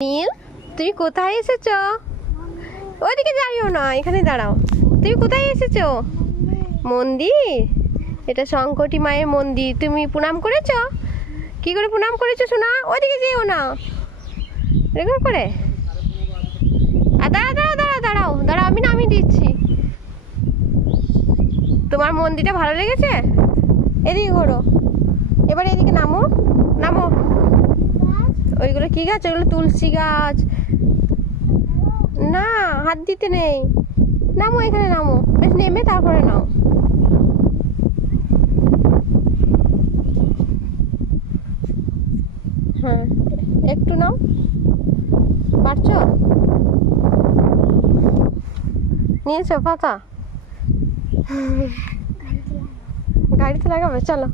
নীল, তুমি কোথায় এসেছো? ওইদিকে দাঁড়িও না, এখানে দাঁড়াও। তুমি কোথায় এসেছো? মন্দির? এটা সংকটি মায়ের মন্দির। তুমি প্রণাম করেছো? কি করে প্রণাম করেছো সোনা? ওইদিকে যেও না, এরকম করে। আর দাঁড়াও দাঁড়াও দাঁড়াও দাঁড়াও দাঁড়াও, আমি নামিয়ে দিচ্ছি। তোমার মন্দিরটা ভালো লেগেছে? এদিকে ঘোরো, এবার এদিকে নামো নামো। ওইগুলো কি গাছ? ওইগুলো তুলসী গাছ। না, হাত দিতে নেই। নামো, এখানে নামো, বেশ নেমে তারপরে নাও। হ্যাঁ, একটু নাও। পারছো? নিয়েছো পাতা? গাড়িতে লাগাবে, চলো।